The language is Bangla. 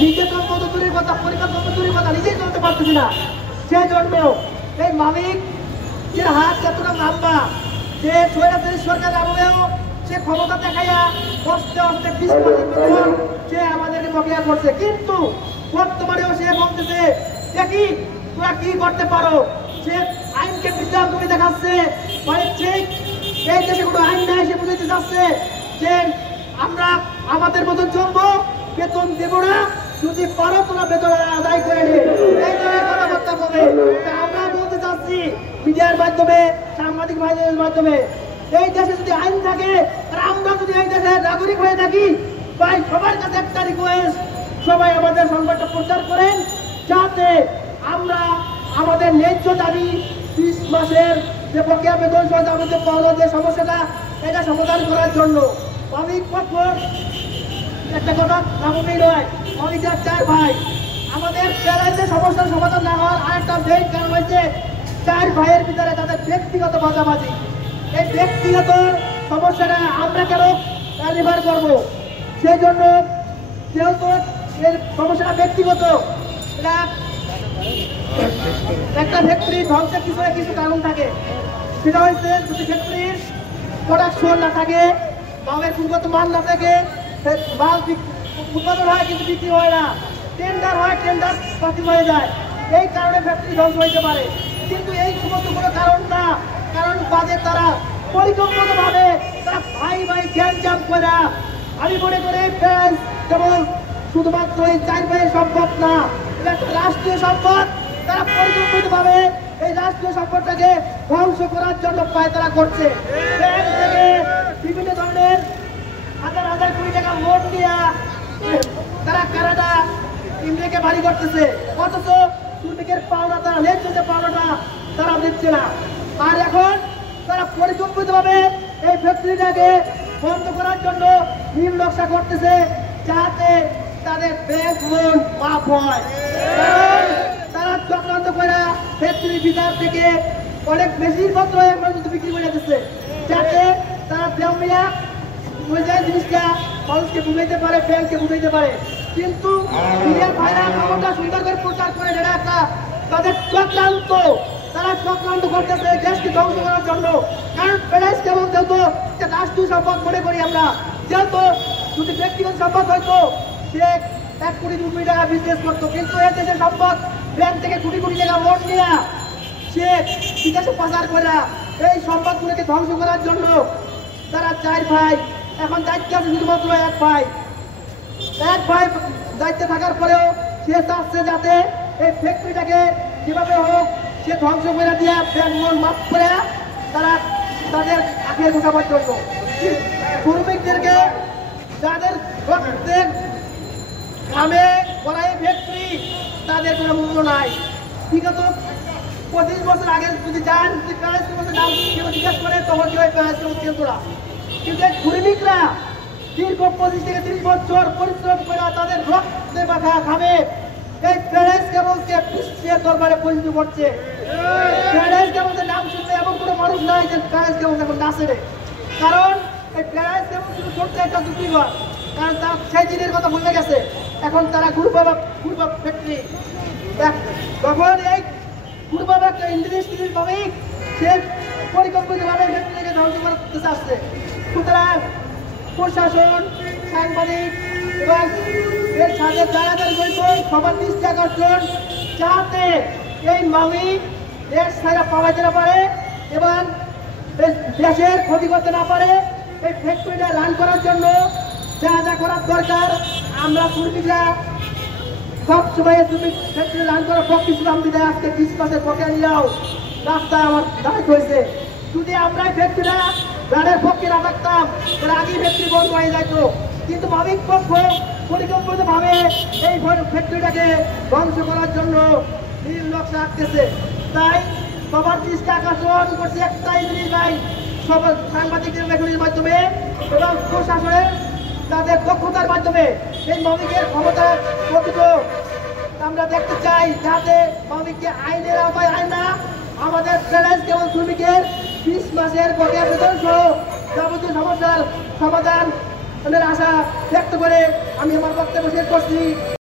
নিজে কর্মত দূরের কথা, পরিকল্পনা দূরের কথা, নিজেই চলতে পারতেছি না। সেই জন্য এই মালিক যে হাত যতটা লম্বা, যে স্বৈরাচারী সরকার আমলেও সে ক্ষমতা দেখাইয়া আস্তে আস্তে সে আমাদেরকে বকেয়া করছে, কিন্তু বর্তমানেও সে বলতেছে দেখি তোরা কি করতে পারো। সে আইনকে বিদ্যান করে দেখাচ্ছে, মানে ঠিক এই দেশে কোনো আইন নাই, সে বুঝাইতে চাচ্ছে যে আমরা আমাদের মতন চলবো, বেতন দেবো না, যদি পারো তোরা বেতন আদায় করে নে, এই ধরনের কথাবার্তা বলে। আমরা বলতে চাচ্ছি মিডিয়ার মাধ্যমে, সাংবাদিক ভাইদের মাধ্যমে, এই দেশে যদি আইন থাকে আর আমরা যদি এই দেশের নাগরিক হয়ে থাকি, ভাই সবার কাছে একটা রিকোয়েস্ট, সবাই আমাদের সংবাদটা প্রচার করেন, যাতে আমরা আমাদের ন্যায্য দাবি 30 মাসের যে বকেয়া বেতন সহ যাবতীয় পাওনা যে সমস্যাটা, এটা সমাধান করার জন্য মালিক পক্ষ একটা কথা নামই নয়, মালিকের 4 ভাই। আমাদের যে সমস্যার সমাধান না হওয়ার আরেকটা মেইন কারণ হচ্ছে 4 ভাইয়ের ভিতরে তাদের ব্যক্তিগত বাজাবাজি। এই ব্যক্তিগত সমস্যাটা আমরা কেন নির্ভর করবো? সেই জন্য যেহেতু এর সমস্যাটা ব্যক্তিগত, এটা একটা ফ্যাক্টরি ধ্বংসের পিছনে কিছু কারণ থাকে। সেটা হচ্ছে যদি ফ্যাক্টরির প্রোডাকশন না থাকে, মালের গুণগত মান না থাকে, মাল উৎপাদন হয় কিন্তু বিক্রি হয় না, টেন্ডার হয়, টেন্ডার বাতিল হয়ে যায়, এই কারণে ফ্যাক্টরি ধ্বংস হইতে পারে। কিন্তু এই সমস্ত কোনো কারণ না, কারণ বাদে তারা পরিকল্পিতভাবে তারা ভাই ভাই গ্যাঞ্জাম করে। আমি মনে করি যেমন শুধুমাত্র এই 4 ভাইয়ের সম্পদ না, এটা একটা রাষ্ট্রীয় সম্পদ। তারা পরিকল্পিতভাবে এই রাষ্ট্রীয় সম্পদটাকে ধ্বংস করার জন্য পায়তারা করছে। বিভিন্ন ধরনের হাজার হাজার কোটি টাকা লোন দিয়া তারা কানাডা, ইংল্যান্ডে বাড়ি করতেছে, অথচ শ্রমিকের পাওনা, তারা ন্যায্য যে পাওনাটা তারা দিচ্ছে না। আর এখন তারা পরিকল্পিতভাবে এই ফ্যাক্টরিটাকে বন্ধ করার জন্য নীল নকশা করতেছে, যাতে তাদের ব্যাংক লোন মাফ হয়। তারা চক্রান্ত করে ফ্যাক্টরির ভিতর থেকে অনেক মেশিনপত্র বিক্রি করে দিচ্ছে, যাতে তারা ব্যাংমিয়া জিনিসটা মানুষকে বুঝাইতে পারে, ব্যাংককে বুঝাইতে পারে। কিন্তু মিডিয়ার ভাইরা খবরটা সুন্দর করে প্রচার করে, এটা একটা তাদের চক্রান্ত। তারা চক্রান্ত করতেছে দেশকে ধ্বংস করার জন্য। কারণ প্যারাইস কেমন যেহেতু রাষ্ট্রীয় সম্পদ মনে করি আমরা, যেহেতু যদি ব্যক্তিগত সম্পদ হয়তো সে 1 কোটি 2 কোটি টাকা বিজনেস করতো, কিন্তু এই দেশের সম্পদ ব্যাংক থেকে কোটি কোটি টাকা লোন নিয়ে সে বিদেশে পাচার করে এই সম্পদগুলোকে ধ্বংস করার জন্য তারা 4 ভাই। এখন দায়িত্ব আছে শুধুমাত্র 1 ভাই। 1 ভাই দায়িত্বে থাকার পরেও সে চাচ্ছে যাতে এই ফ্যাক্টরিটাকে যেভাবে হোক সে ধ্বংস করে দিয়ে ব্যাংক লোন মাফ করে তারা তাদের আখের গোছাবার জন্য শ্রমিকদেরকে যাদের রক্তের ঘামে করা এই ফ্যাক্টরি, তাদের কোনো মূল্য নাই। বিগত 25 বছর আগে যদি যান, নাম কেউ জিজ্ঞেস করে তখন কি হয় কেন্দ্রা, কিন্তু এই শ্রমিকরা দীর্ঘ 25 থেকে 30 বছর পরিশ্রম করে তাদের রক্তে মাথা ঘামে এই প্যারাইস কেবলকে বিশ্বের দরবারে পরিচিত করছে। প্যারাইস কেবলের নাম শুনলে এমন কোনো মানুষ নাই যে প্যারাইস কেবল এখন নাচে, কারণ এই প্যারাইস কেবল শুধু ছোট্ট একটা দুর্নীতিঘর, কারণ তার সেই দিনের কথা ভুলে গেছে। এখন তারা ঘুরবাবা ফ্যাক্টরি, তখন এই ঘুরবাবা একটা ইন্ডাস্ট্রির মালিক সে পরিকল্পিতভাবে ফ্যাক্টরিকে ধ্বংস করতে চাচ্ছে। সুতরাং প্রশাসন, সাংবাদিক এবং এর সাথে যারা জড়িত সবার দৃষ্টি আকর্ষণ, যাতে এই মালিক দেশ ছাড়া পালাতে না পারে এবং দেশের ক্ষতি করতে না পারে। এই ফ্যাক্টরিটা রান করার জন্য যা যা করার দরকার আমরা শ্রমিকরা সবসময় ফ্যাক্টরি রান করার পক্ষে ছিলাম। দিদি আজকে 20 মাসের পক্ষে নিয়েও রাস্তায় আমার দাঁড়িয়ে হয়েছে। যদি আমরা ফ্যাক্টরিটা রানের পক্ষে না থাকতাম তাহলে আগেই ফ্যাক্টরি বন্ধ হয়ে যেত, কিন্তু মালিক পক্ষ পরিকল্পিতভাবে এই ফ্যাক্টরিটাকে ধ্বংস করার জন্য নীল নকশা আঁকতেছে। তাই সবার দৃষ্টি আকর্ষণ করছে একটাই জিনিস নাই, সবার সাংবাদিকদের লেখনের মাধ্যমে এবং প্রশাসনের তাদের দক্ষতার মাধ্যমে এই মালিকের ক্ষমতা কতটুকু আমরা দেখতে চাই, যাতে মালিককে আইনের আওতায় আয় না, আমাদের প্যারাইস কেবল শ্রমিকের 20 মাসের বকেয়া বেতন সহ যাবতীয় সমস্যার সমাধান আশা ব্যক্ত করে আমি আমার বক্তব্য শেষ করছি।